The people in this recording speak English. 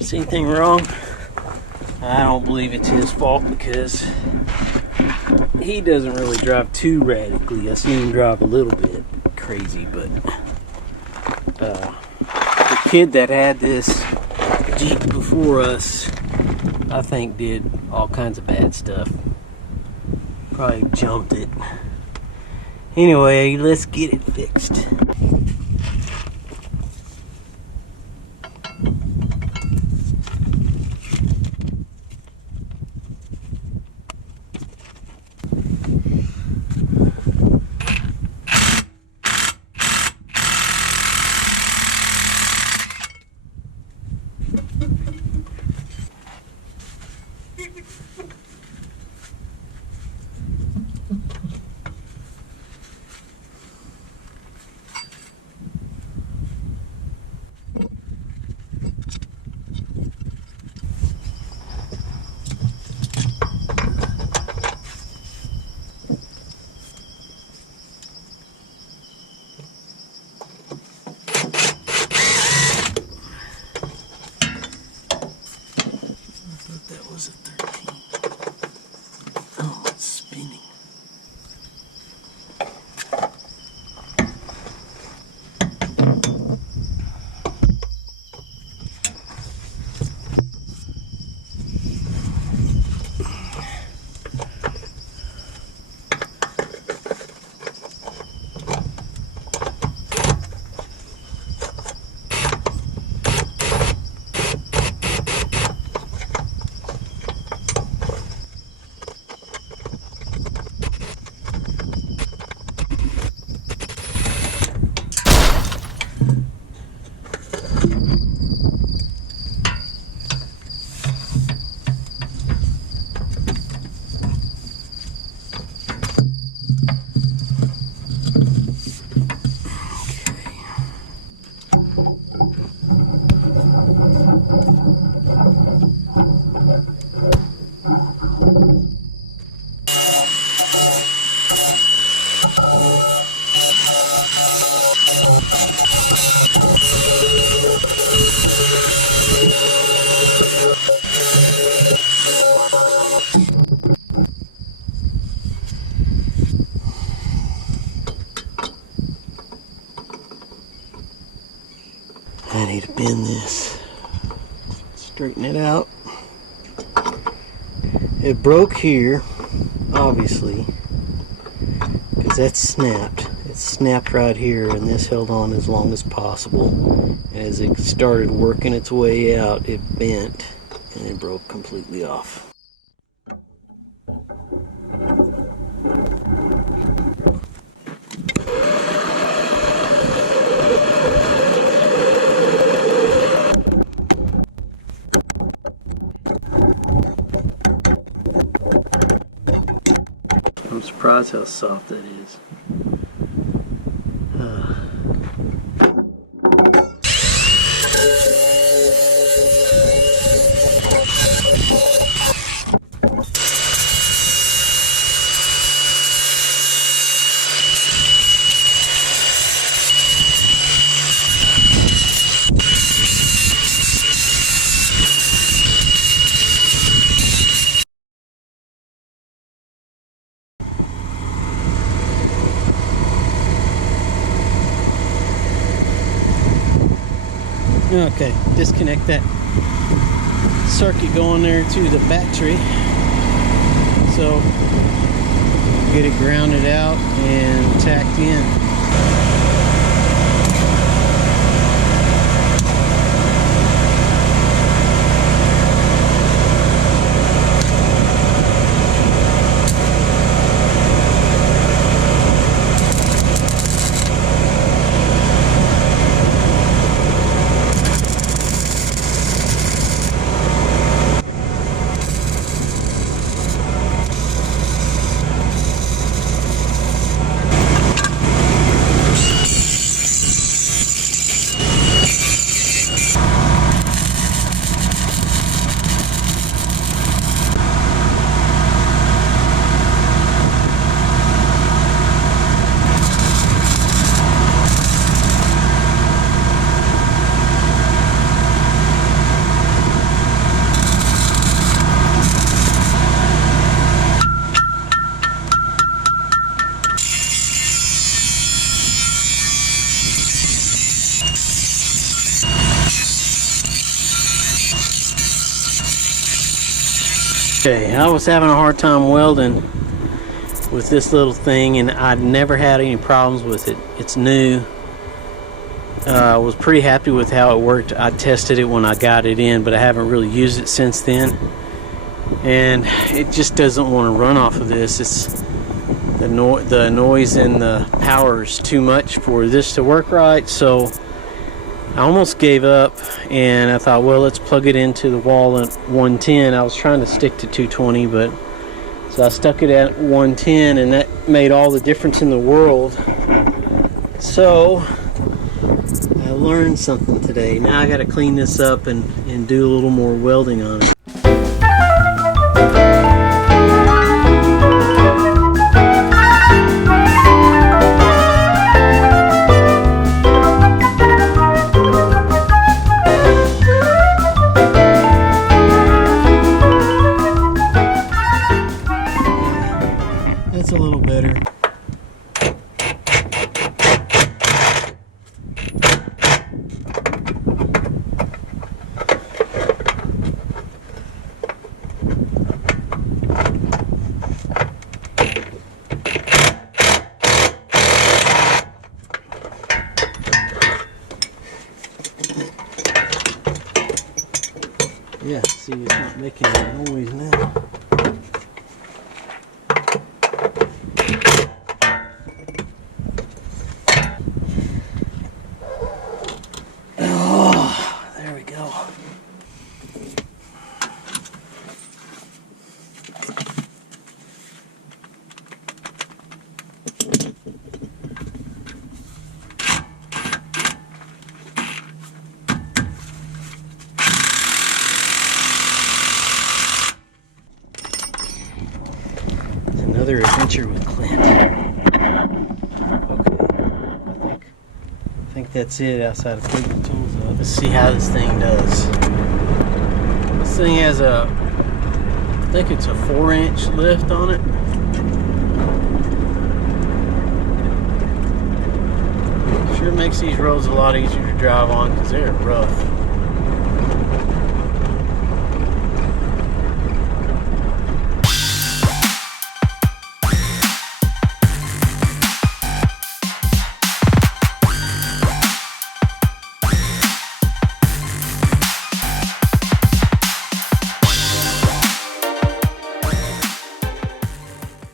See anything wrong? I don't believe it's his fault because he doesn't really drive too radically. I seen him drive a little bit crazy, but the kid that had this Jeep before us, I think did all kinds of bad stuff. Probably jumped it. Anyway, let's get it fixed. I need to bend this, straighten it out. It broke here, obviously, because that's snapped. It snapped right here, and this held on as long as possible. And as it started working its way out, it bent, and it broke completely off. I'm surprised how soft that is. Okay, disconnect that circuit going there to the battery. So get it grounded out and tacked in. Okay, I was having a hard time welding with this little thing, and I'd never had any problems with it. It's new. I was pretty happy with how it worked. I tested it when I got it in, but I haven't really used it since then. And it just doesn't want to run off of this. It's the noise and the power is too much for this to work right. So I almost gave up, and I thought, well, let's plug it into the wall at 110. I was trying to stick to 220, but so I stuck it at 110, and that made all the difference in the world. So I learned something today. Now I got to clean this up and do a little more welding on it. That's a little better. Yeah, see, it's not making any noise now. Oh, there we go. Another adventure with Clint. Okay, I think that's it outside of putting the tools up. Let's see how this thing does. This thing has I think it's a 4-inch lift on it. Sure makes these roads a lot easier to drive on because they're rough.